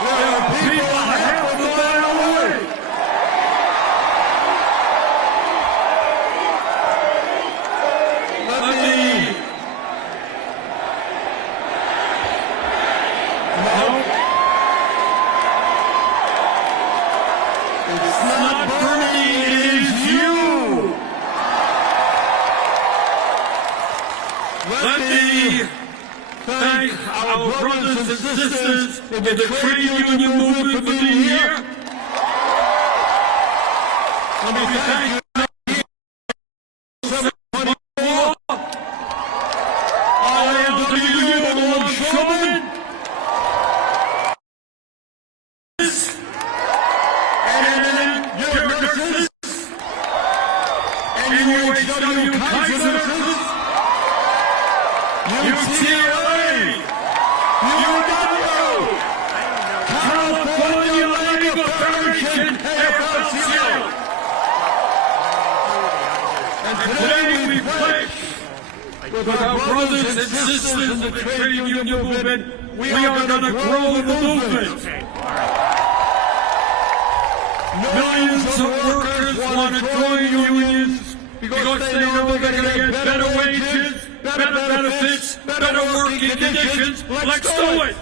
There are people half a mile away. Let me... No. It's not Bernie, it is you. Let me thank our brothers and sisters in the trade union movement for being here. Let me thank with our brothers and sisters in the trade union movement, we are going to grow the movement. Millions of workers want to join unions because they know they're going to get better wages, better benefits, better working conditions. Let's do it.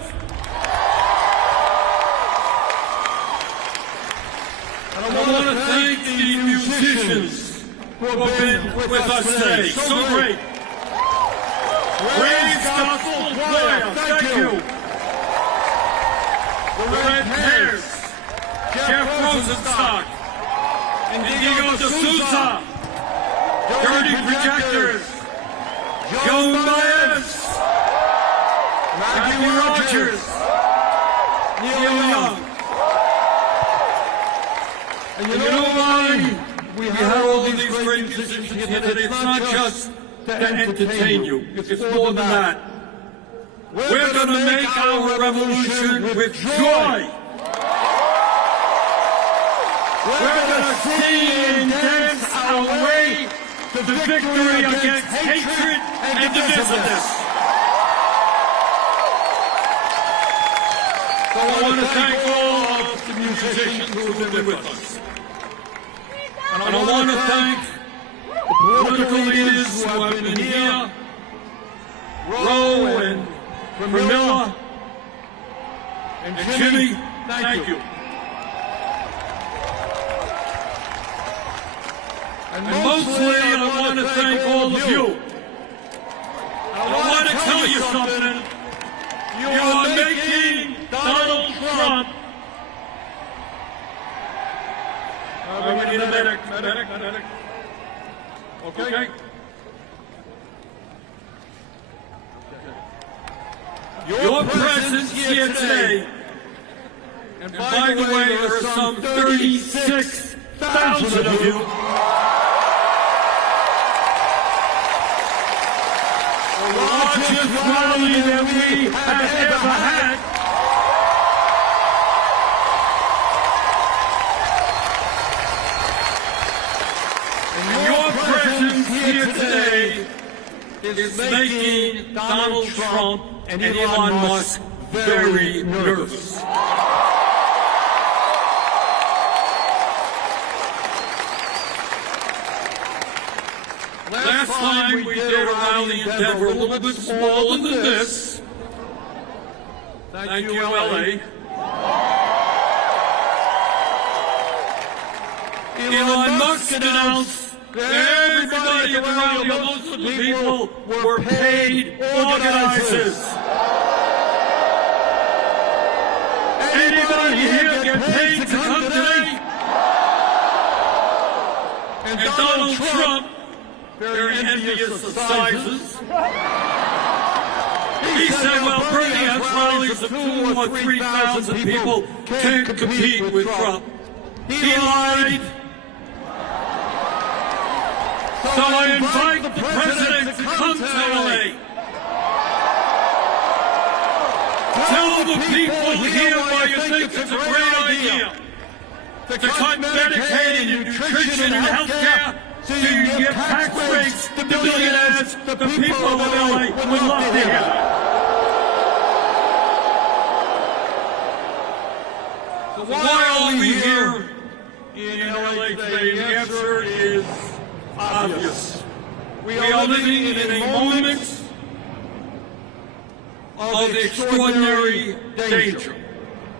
And I want to thank the musicians who have been with us today. So great. Raise Gospel Choir, thank you. The Red Pears, Jeff Rosenstock, Indigo de Souza, Dirty Projectors, Joan Baez, Matthew Rogers, Neil Young. And you know why we have all these great musicians here today? It's not just to entertain you. It's more than that. We're going to make our revolution with joy. We're going to sing and dance our way to the victory against hatred and divisiveness. So I want to thank all of the musicians who have been with us. And I want to thank the political leaders who have been here, Roe and Camilla and Jimmy, thank you. And mostly I want to thank all of you. I want to tell you something. You are making Donald Trump. We need a medic. Okay? Your presence here today, and by the way, there are some 36,000 of you, the largest rally that we have ever had. Here today is making Donald Trump and Elon Musk very nervous. Last time we did a rally in Denver, a little bit smaller than this. Thank you, LA. Elon Musk announced everybody around here, most of the people were paid organizers. Anybody here get paid to come today? And Donald Trump, very envious of sizes, he said, well, Bernie has rallies of 2,000 or 3,000 people, can't compete with Trump. He lied. So I invite the President to come to LA. Tell the people here why you think it's a great idea to cut Medicaid and nutrition and health care so you can give tax breaks to billionaires. The people of LA would love to hear that. So why are we here in LA today? The answer is obvious. We are living in a moment of extraordinary danger.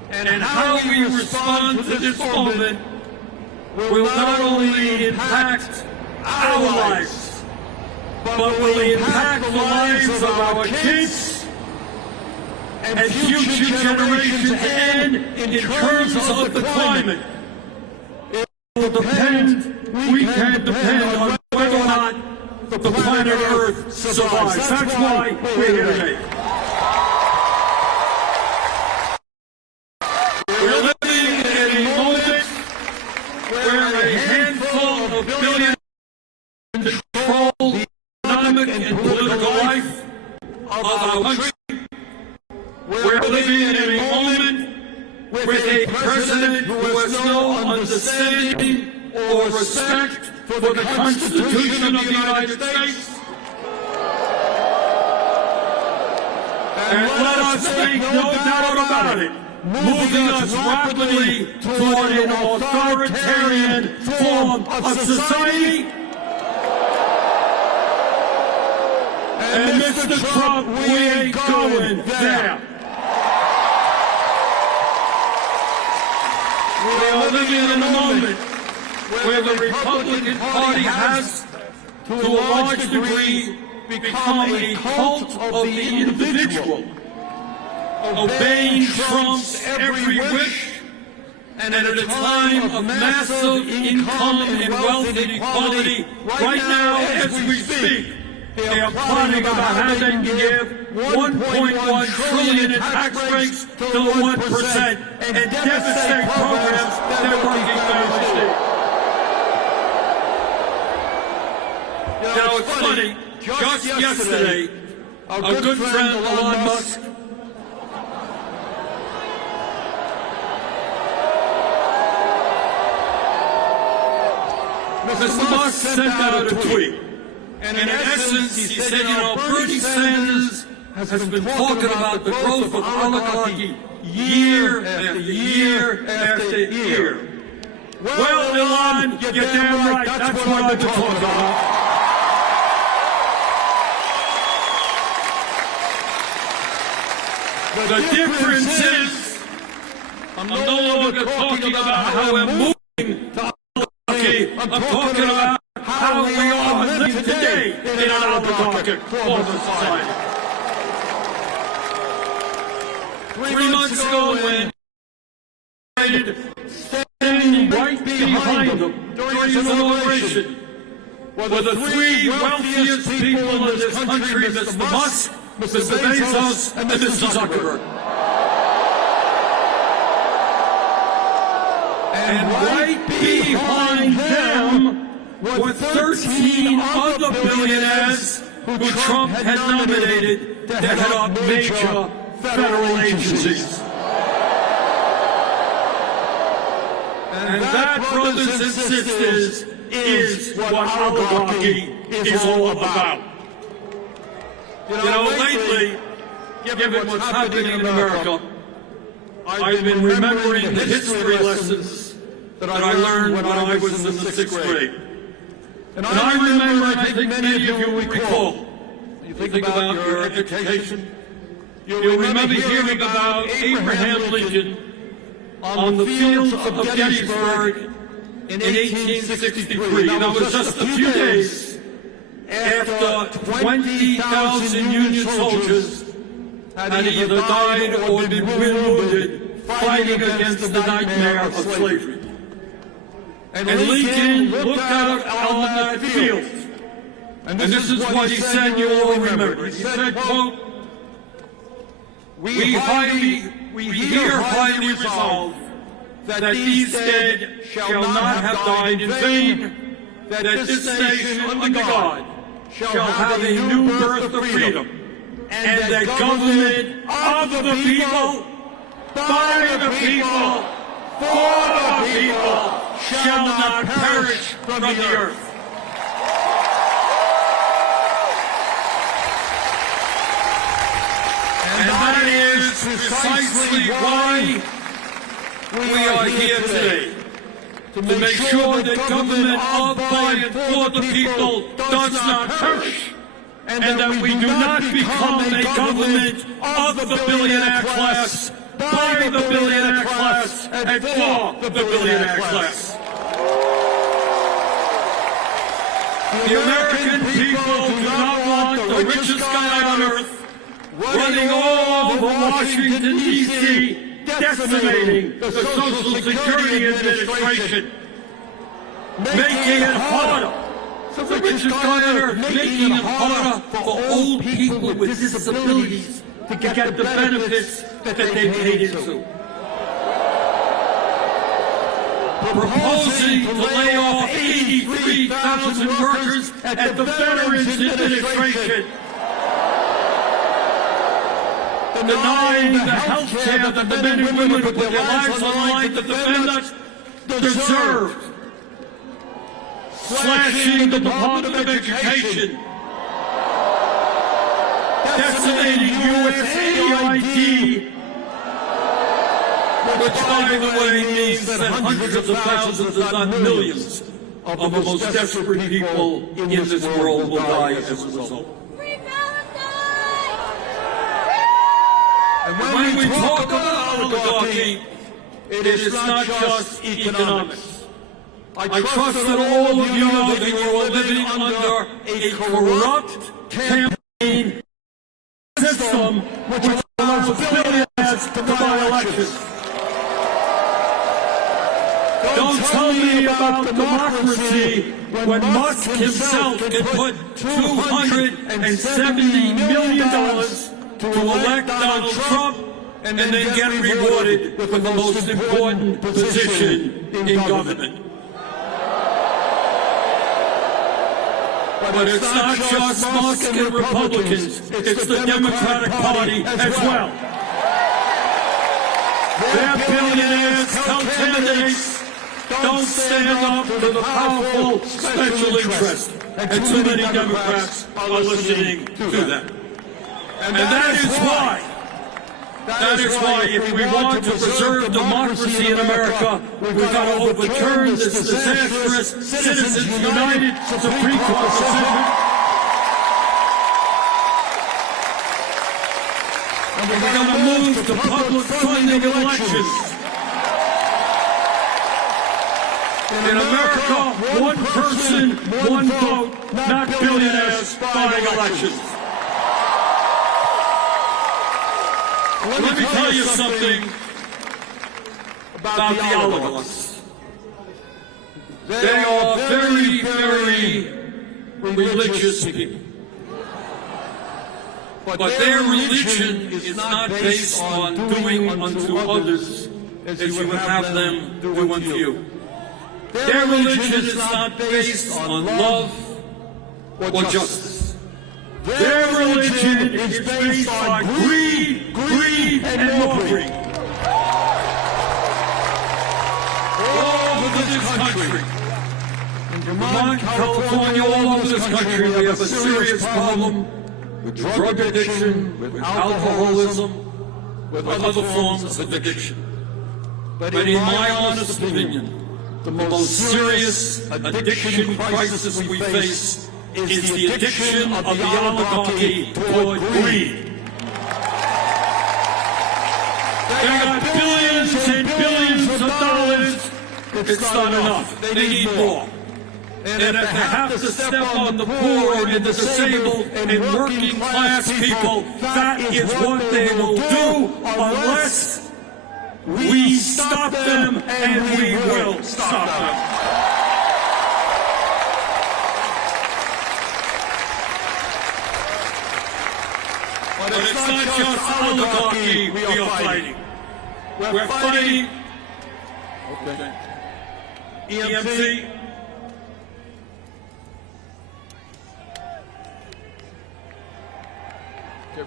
And how we respond to this moment will not only impact our lives, but will impact the lives of our kids and future generations, and in terms of the climate. It will depend, we can depend on whether or not the planet Earth survives. That's why we're here today. We're living in a moment where a handful of billionaires control the economic and political life of our country. We're living in a moment with a president who has no understanding or respect for the Constitution of the United States. And let us make no doubt about it, moving us rapidly toward an authoritarian form of society. And Mr. Trump, we ain't going there. We are living in a moment where the Republican Party has, to a large degree, become a cult of the individual, obeying Trump's every wish, and at a time of massive income and wealth inequality, right now as we speak, they are plotting about how they can give $1.1 trillion in tax breaks to the 1% and devastate programs that are working for the state. You know, it's funny, just yesterday, our good friend Elon Musk Mr. Musk sent out a tweet. And in essence, he said, you know, Bernie Sanders has been talking about the growth of oligarchy year after year after year. Well, Elon, you're damn right. That's what I've been talking about. The difference is, I'm no longer talking about how we're moving to oligarchy. I'm talking about how we are living today in an oligarchic form of society. 3 months ago, when standing right behind him during his inauguration were the 3 wealthiest people in this country, Mr. Musk, Mr. Bezos, and Mr. Zuckerberg. And right behind them were 13 other billionaires who Trump had nominated to head up major federal agencies. And that, brothers and sisters, is what oligarchy is all about. You know, lately, given what's happening in America, I've been remembering the history lessons that I learned when I was in the 6th grade. And I remember, I think many of you recall, you think about your education, you'll remember hearing about Abraham Lincoln on the fields of Gettysburg in 1863. That was just a few days after 20,000 Union soldiers had either died or been wounded fighting against the nightmare of slavery. And Lincoln looked out on that field, and this is what he said, you all remember. He said, quote, we here highly resolve that these dead shall not have died in vain, that this nation under God shall have a new birth of freedom, and that government of the people, by the people, for the people, shall not perish from the earth. And that is precisely why we are here today to make sure that government of, by, and for the people does not perish, and that we do not become a government of the billionaire class, by the billionaire class, and for the billionaire class. The American people do not want the richest guy on earth running all over Washington, D.C., decimating the Social Security Administration, making it harder. The richest guy on earth, making it harder for old people with disabilities to get the benefits that they paid into. Proposing to lay off 83,000 workers at the Veterans Administration. Denying the health care that the men and women who put their lives on the line to defend us deserved. Slashing the Department of Education. Decimating USAID. Which, by the way, means that hundreds of thousands, if not millions, of the most desperate people in this world will die as a result. And when we talk about oligarchy, it is not just economics. I trust that all of you know that you are living under a corrupt campaign system which allows billionaires to buy elections. Don't tell me about democracy when Musk himself can put $270 million to elect Donald Trump and then get rewarded with the most important position in government. But it's not just Musk and Republicans, it's the Democratic Party as well. Their billionaires, health candidates, don't stand up to the powerful special interest, and too many Democrats are listening to them. And that is why if we want to preserve democracy in America, we've got to overturn this disastrous Citizens United Supreme Court decision. And we're going to move to public funding elections. In America, one person, one vote, not billionaires buying elections. Let me tell you something about the oligarchs. They are very, very religious people. But their religion is not based on doing unto others as you would have them do unto you. Their religion is not based on love or justice. Their religion is based on greed, and more greed. All over this country, in Vermont, California, all over this country, we have a serious problem with drug addiction, with alcoholism, with other forms of addiction. But in my honest opinion, the most serious addiction crisis we face is the addiction of the oligarchy toward greed. They got billions and billions of dollars. It's not enough. They need more. And if they have to step on the poor and the disabled and working class people, that is what they will do unless we stop them, and we will stop them. But it's not just oligarchy we are fighting. We're fighting EMC,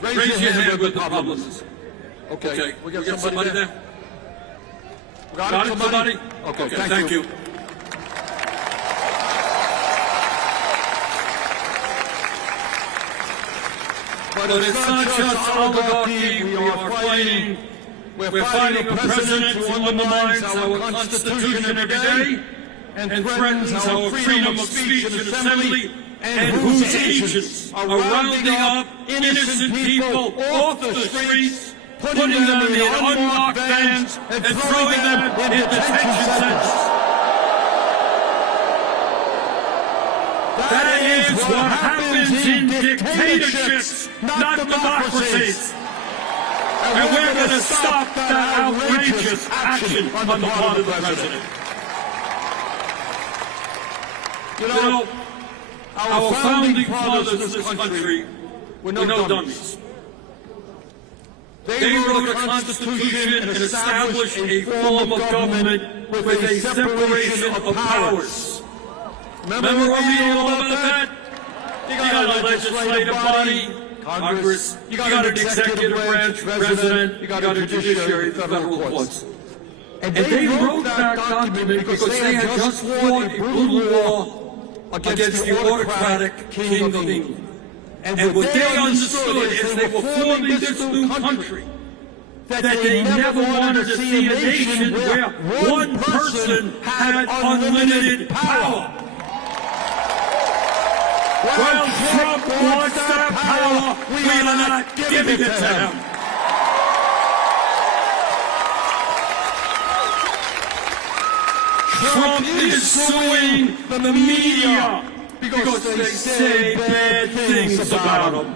raise your hand with the publicists. Okay, we got somebody there? Got it, somebody? Okay, thank you. But it's not just oligarchy we are fighting, We're fighting a president who undermines our Constitution every day and threatens our freedom of speech and assembly, and whose agents are rounding up innocent people off the streets, putting them in unmarked vans, and throwing them in detention centers. That is what happens in dictatorships, not democracies. And we're going to stop that outrageous action on the part of the president. You know, our founding fathers of this country were no dummies. They wrote a constitution and established a form of government with a separation of powers. Remember what we all about that? You got a legislative body, Congress, you got an executive branch, president, you got a judiciary, federal courts. And they wrote that document because they had just fought a brutal war against the autocratic King of England. And what they understood as they were forming this new country, that they never wanted to see a nation where one person had unlimited power. Well, Trump wants that power. We are not giving it to him. Trump is suing the media because they say bad things about him.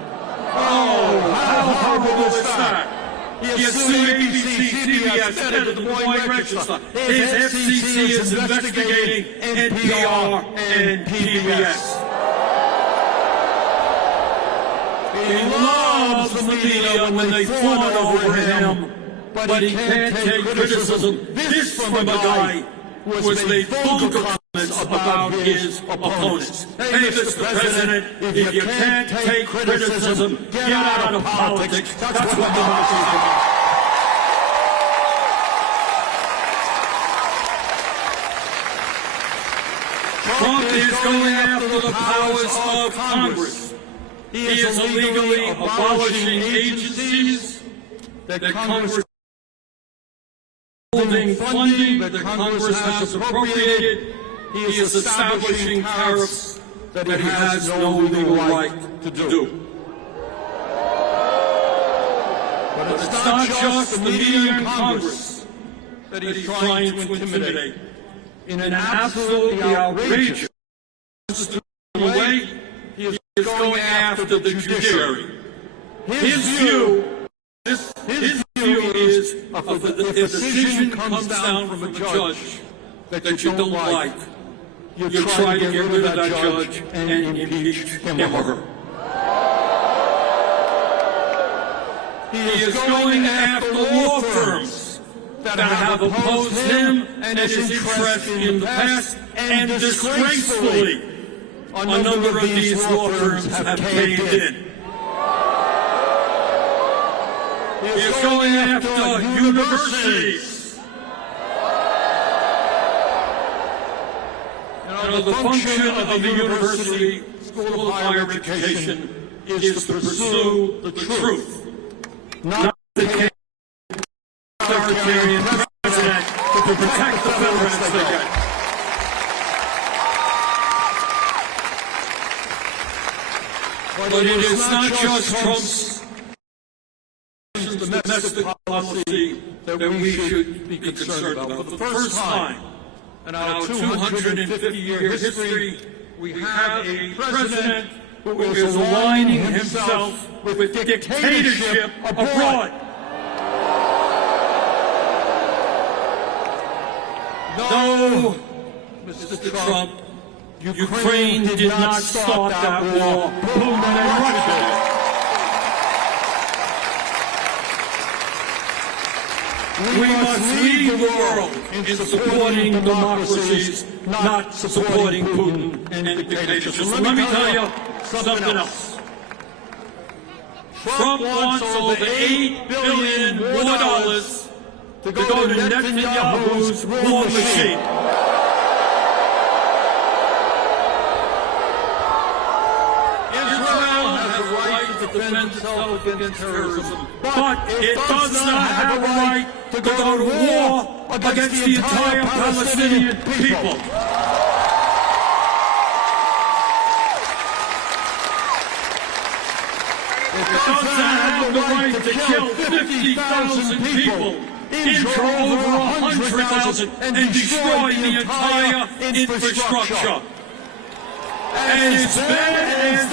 Oh, how horrible is that? He has sued ABC, CBS, and the Des Moines Register. His FCC is investigating NPR and PBS. He loves the media when they fawn over him, but he can't take criticism. This from a guy who has made vulgar comments about his opponents. Hey, Mr. President, if you can't take criticism, get out of politics. That's what democracy is about. Trump is going after the powers of Congress. He is illegally abolishing agencies that Congress holding funding that Congress has appropriated. He is establishing tariffs that he has no legal right to do. But it's not just the media and Congress that he's trying to intimidate. In an absolutely outrageous way, he is going after the judiciary. His view is if a decision comes down from a judge that you don't like, you try to get rid of that judge and impeach him or her. He is going after law firms that have opposed him and his interests in the past, and disgracefully, a number of these law firms have caved in. He is going after universities. You know, the function of the university, school of higher education, is to pursue the truth, not the authoritarian president, but to protect the veterans again. But it is not just Trump's domestic policy that we should be concerned about. For the first time in our 250-year history, we have a president who is aligning himself with dictatorship abroad. No, Mr. Trump, Ukraine did not start that war. Putin and Russia did. We must lead the world in supporting democracies, not supporting Putin and dictatorships. Let me tell you something else. Trump wants over $8 billion more to go to Netanyahu's war machine. Israel has a right to defend itself against terrorism, but it does not have a right to go to war against the entire Palestinian people. It does not have the right to kill 50,000 people, injure over 100,000, and destroy the entire infrastructure. And as bad as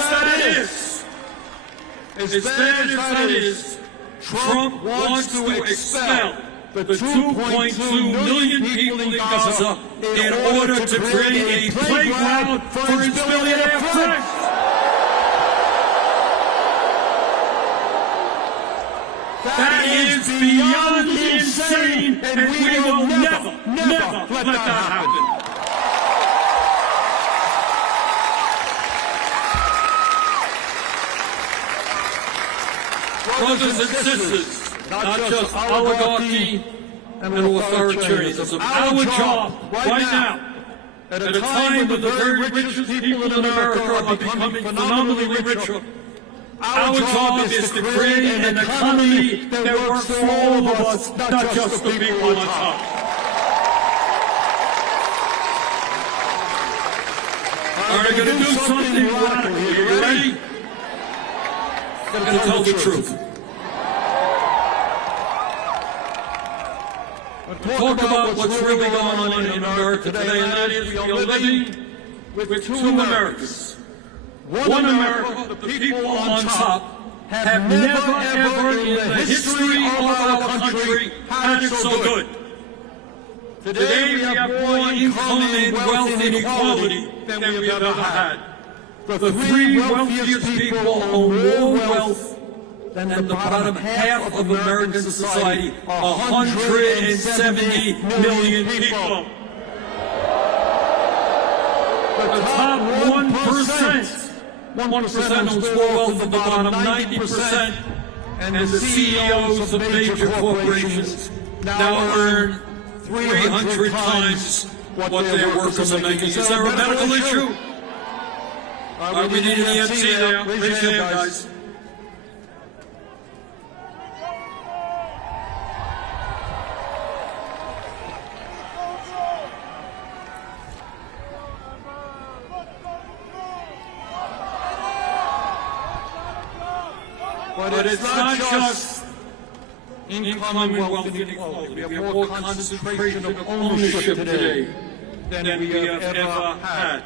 that is, Trump wants to expel the 2.2 million people in Gaza in order to create a playground for his billionaire friends. That is beyond insane, and we will never let that happen. Brothers and sisters, not just oligarchy and authoritarianism. Our job right now, at a time when the very richest people in America are becoming phenomenally richer, our job is to create an economy that works for all of us, not just the people on top. Are they going to do something radical? Are you ready? They're going to tell the truth. Talk about what's really going on in America today, and that is we are living with two Americas. One America, the people on top, have never ever in the history of our country had it so good. Today we have more income and wealth and equality than we have ever had. The three wealthiest people own more wealth than the bottom half of American society, 170 million people. The top 1% owns more wealth than the bottom 90%, and the CEOs of major corporations now earn 300 times what their workers are making. Is there a medical issue? We need an EMT there. Raise your hand, guys. But it's not just income and wealth inequality. We have more concentration of ownership today than we have ever had.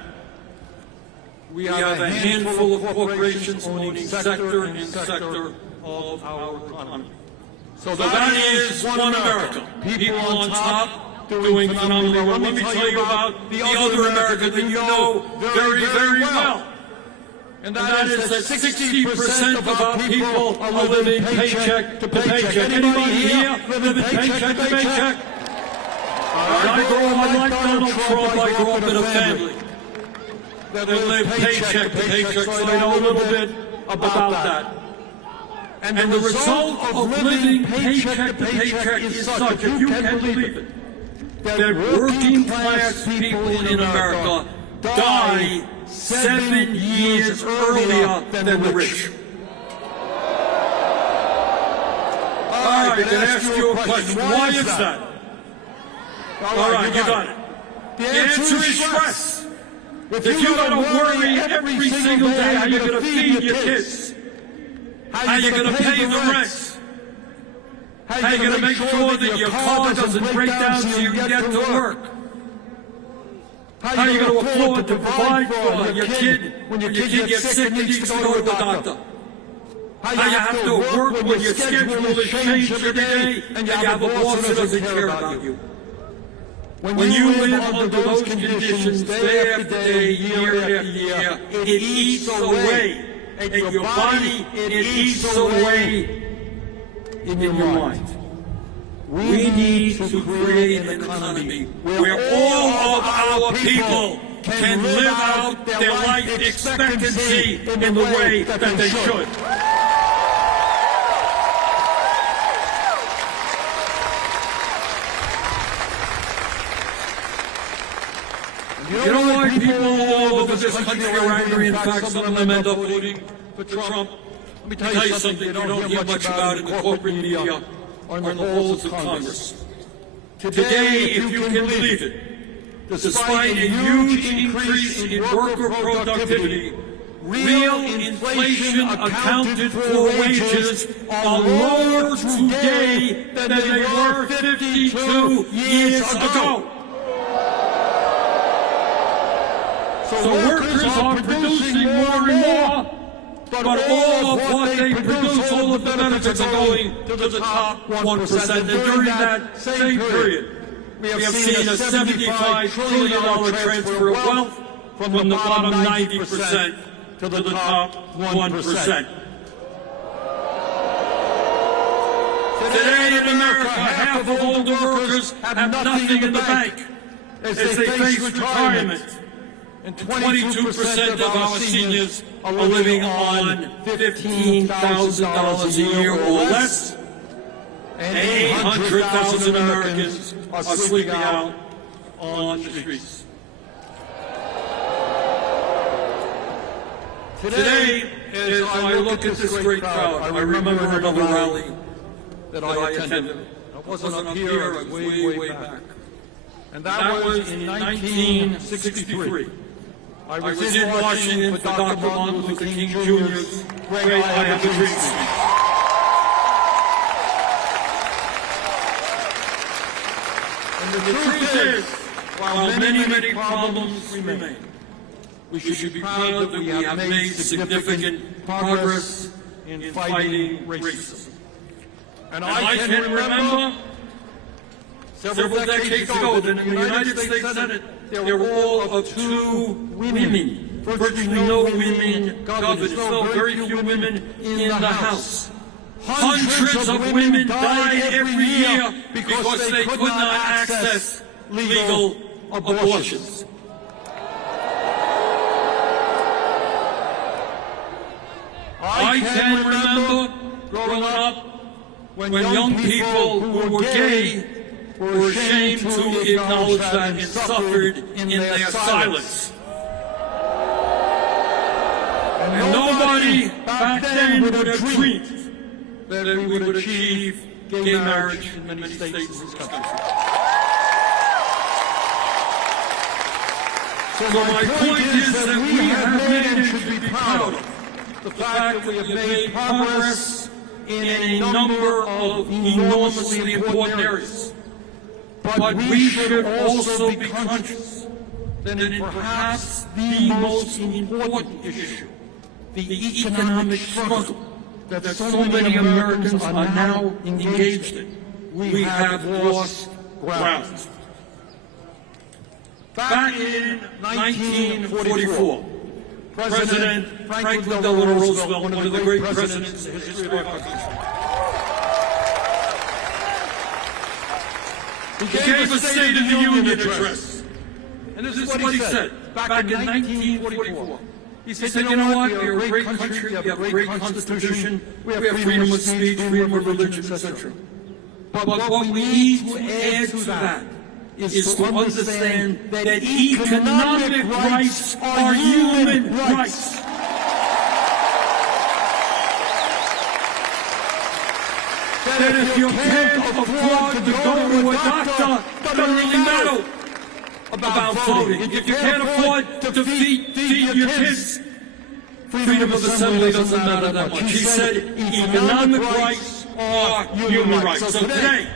We have a handful of corporations owning sector and sector of our economy. So that is one America. People on top doing phenomenally well. Let me tell you about the other America that you know very, very well. And that is that 60% of our people are living paycheck to paycheck. Anybody here living paycheck to paycheck? I grew up like Donald Trump. I grew up in a family that live paycheck to paycheck, so I know a little bit about that. And the result of living paycheck to paycheck is such, if you can believe it, that working class people in America die 7 years earlier than the rich. All right, I can ask you a question. Why is that? All right, you got it. The answer is stress. If you got to worry every single day how you're going to feed your kids, how you're going to pay the rent, how you're going to make sure that your car doesn't break down so you can get to work, how you're going to afford to provide for your kid when your kid gets sick and needs to go to the doctor, how you have to work when your schedule is changed every day and you have a boss that doesn't care about you. When you live under those conditions day after day, year after year, it eats away at your body, it eats away in your mind. We need to create an economy where all of our people can live out their life expectancy in the way that they should. You know why people all over this country are angry? In fact, some of them end up voting for Trump. Let me tell you something you don't hear much about in the corporate media or in the halls of Congress. Today, if you can believe it, despite a huge increase in worker productivity, real inflation accounted for wages are lower today than they were 52 years ago. So workers are producing more and more, but all of what they produce, all of the benefits are going to the top 1%. And during that same period, we have seen a $75 trillion transfer of wealth from the bottom 90% to the top 1%. Today in America, half of older workers have nothing in the bank as they face retirement. And 22% of our seniors are living on $15,000 a year or less. And 800,000 Americans are sleeping out on the streets. Today, as I look at this great crowd, I remember another rally that I attended. It wasn't up here, it was way back. And that was in 1963. I was in Washington for Dr. Martin Luther King Jr.'s great I Have a Dream speech. And the truth is, while many problems remain, we should be proud that we have made significant progress in fighting racism. And I can remember several decades ago that in the United States Senate, there were all of 2 women, virtually no women governors, no very few women in the House. Hundreds of women died every year because they could not access legal abortions. I can remember growing up when young people who were gay were ashamed to acknowledge that and suffered in their silence. And nobody back then would have dreamed that we would achieve gay marriage in many states in this country. So my point is that we have made and should be proud of the fact that we have made progress in a number of enormously important areas. But we should also be conscious that in perhaps the most important issue, the economic struggle that so many Americans are now engaged in, we have lost ground. Back in 1944, President Franklin Delano Roosevelt, one of the great presidents in the history of our country, he gave a State of the Union address. And this is what he said back in 1944. He said, you know what, we're a great country, we have a great constitution, we have freedom of speech, freedom of religion, etc. But what we need to add to that is to understand that economic rights are human rights. That if you can't afford to go to a doctor, it doesn't really matter about voting. If you can't afford to feed your kids, freedom of assembly doesn't matter that much. He said economic rights are human rights. So today,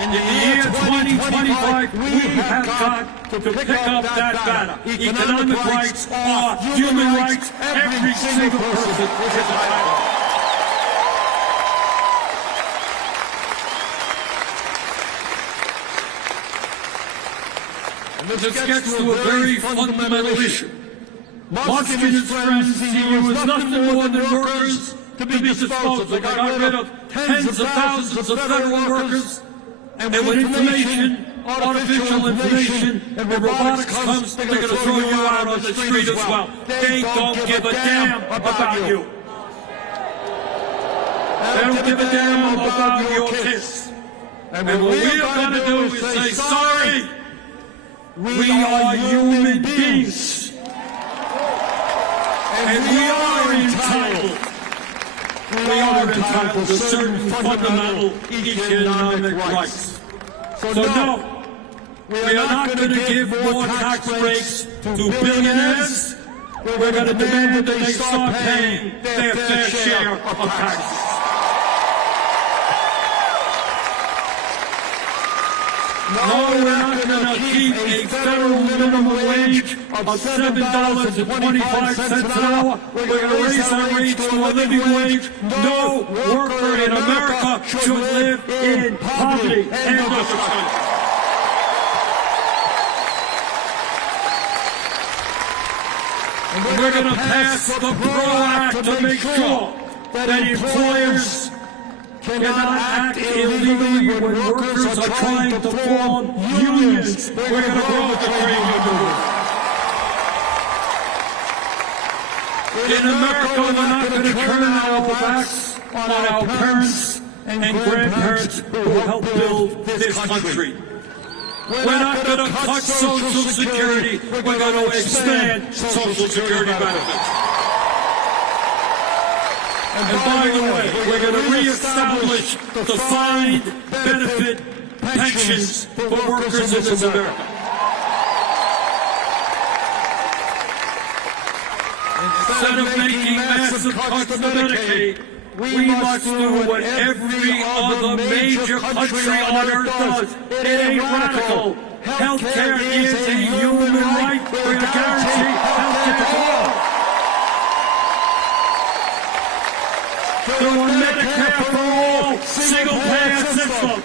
in the year 2025, we have got to pick up that banner. Economic rights are human rights. Every single person is entitled. And this gets to a very fundamental issue. Marx and his friends see you as nothing more than workers to be disposed of. They got rid of tens of thousands of federal workers. And when information, artificial information, and robotics comes, they're going to throw you out on the street as well. They don't give a damn about you. They don't give a damn about your kids. And what we're going to do is say, sorry, we are human beings. And we are entitled we are entitled to certain fundamental economic rights. So no, we are not going to give more tax breaks to billionaires. We're going to demand that they start paying their fair share of taxes. No, we're not going to keep a federal minimum wage of $7.25 an hour. We're going to raise our rates to a living wage. No worker in America should live in poverty and undercountry. And we're going to pass the PRO Act to make sure that employers cannot act illegally when workers are trying to form unions. We're going to grow the trade union. In America, we're not going to turn our backs on our parents and grandparents who helped build this country. We're not going to cut Social Security. We're going to expand Social Security benefits. And by the way, we're going to reestablish defined benefit pensions for workers in this America. Instead of making massive cuts to Medicaid, we must do what every other major country on earth does. It ain't radical. Healthcare is a human right. We're going to guarantee healthcare to all. Through a Medicare for all, single-payer system.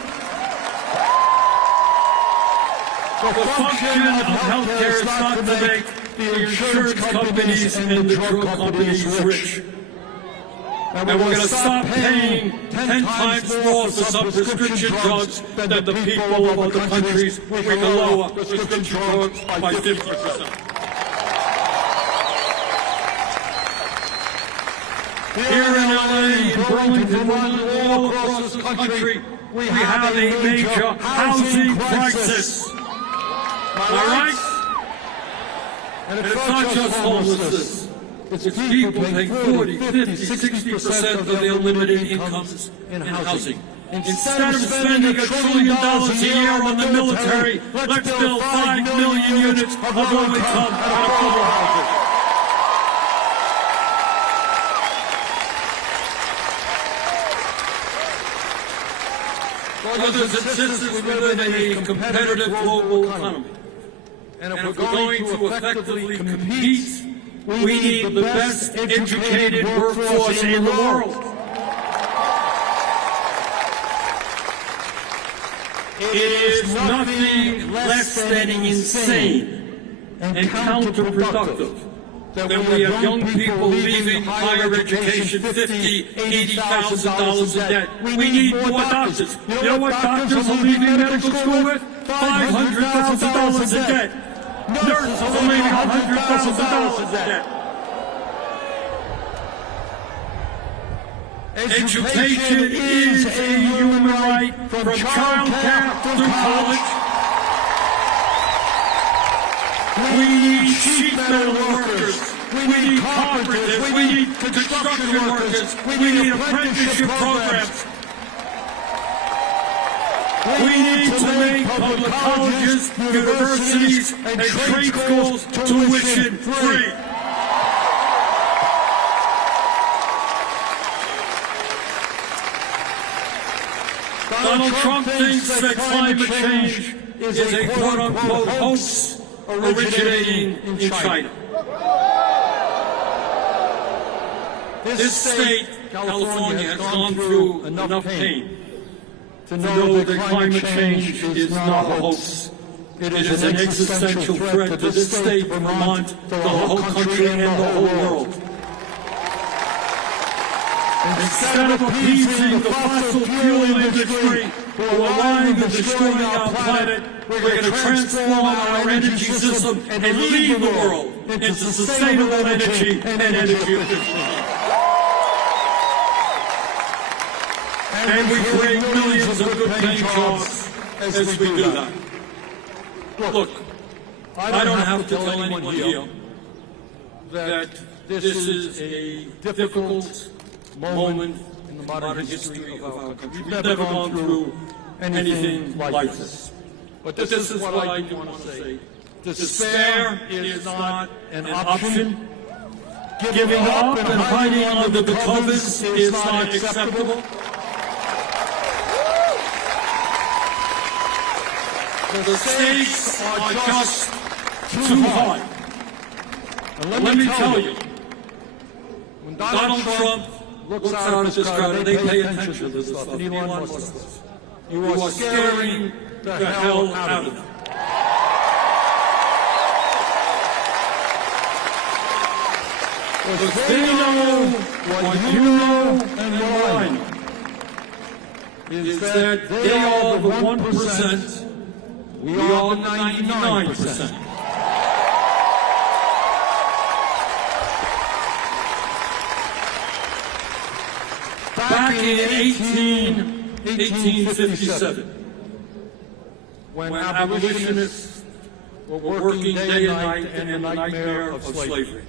The function of healthcare is not to make the insurance companies and the drug companies rich. And we're going to stop paying 10 times more for some prescription drugs than the people of other countries. We're going to lower prescription drugs by 50%. Here in LA, in Burlington, and all across the country, we have a major housing crisis. Am I right? And it's not just homelessness. It's people paying 40, 50, 60% of their limited incomes in housing. Instead of spending $1 trillion a year on the military, let's build 5 million units of low-income and affordable housing. Brothers and sisters, we live in a competitive global economy. And if we're going to effectively compete, we need the best educated workforce in the world. It is nothing less than insane and counterproductive that we have young people leaving higher education $50,000, $80,000 in debt. We need more doctors. You know what doctors are leaving medical school with? $500,000 in debt. Nurses are leaving $100,000 in debt. Education is a human right from child care through college. We need sheet metal workers. We need carpenters. We need construction workers. We need apprenticeship programs. We need to make public colleges, universities, and trade schools tuition free. Donald Trump thinks that climate change is a quote-unquote hoax originating in China. This state, California, has gone through enough pain to know that climate change is not a hoax. It is an existential threat to this state, Vermont, the whole country, and the whole world. Instead of appeasing the fossil fuel industry who are lying and destroying our planet, we're going to transform our energy system and lead the world into sustainable energy and energy efficiency. And we create millions of good-paying jobs as we do that. Look, I don't have to tell anyone here that this is a difficult, moment in the modern history of our country. We've never gone through anything like this. But this is what I do want to say. Despair is not an option. Giving up and hiding under the covers is not acceptable. The stakes are just too high. And let me tell you, when Donald Trump looks out at this crowd and they pay attention to this stuff, and Elon Musk does, you are scaring the hell out of them. Because they know what you know and what I know is that they are the 1%, we are the 99%. Back in 1857, when abolitionists were working day and night in the nightmare of slavery,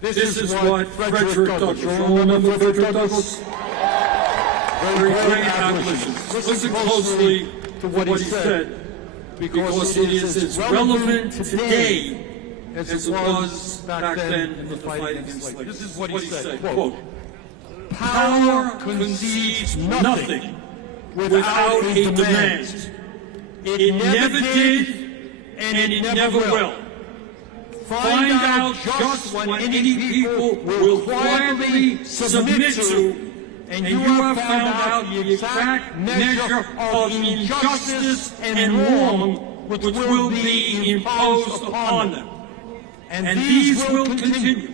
this is what Frederick Douglass, you all remember Frederick Douglass? Very great abolitionist. Listen closely to what he said, because it is as relevant today as it was back then in the fight against slavery. This is what he said, quote, "Power concedes nothing without a demand. It never did, and it never will. Find out just what any people will quietly submit to, and you have found out the exact measure of injustice and wrong which will be imposed upon them. And these will continue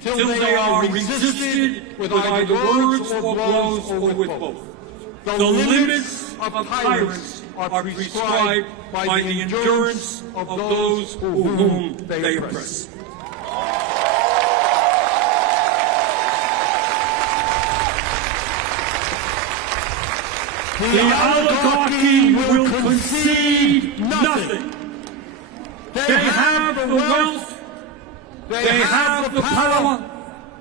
till they are resisted with either words or blows or with both. The limits of tyrants are prescribed by the endurance of those whom they oppress." The oligarchy will concede nothing. They have the wealth, they have the power,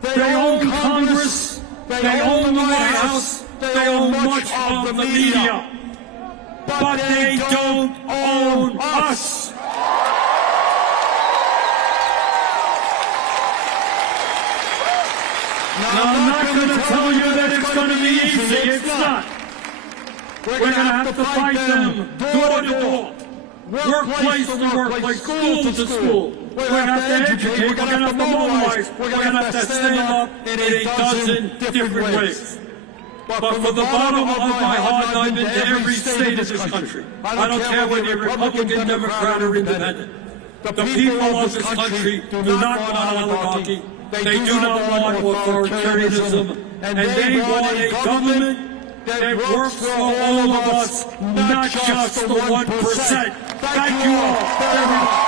they own Congress, they own the White House, they own much of the media, but they don't own us. Now, I'm not going to tell you that it's going to be easy. It's not. We're going to have to fight them door to door, workplace to workplace, school to school. We're going to have to educate. We're going to have to mobilize. We're going to have to stand up in a dozen different ways. But from the bottom of my heart, I've been to every state of this country. I don't care whether you're Republican, Democrat, or Independent. The people of this country do not want an oligarchy. They do not want authoritarianism. And they want a government that works for all of us, not just the 1%. Thank you all very much.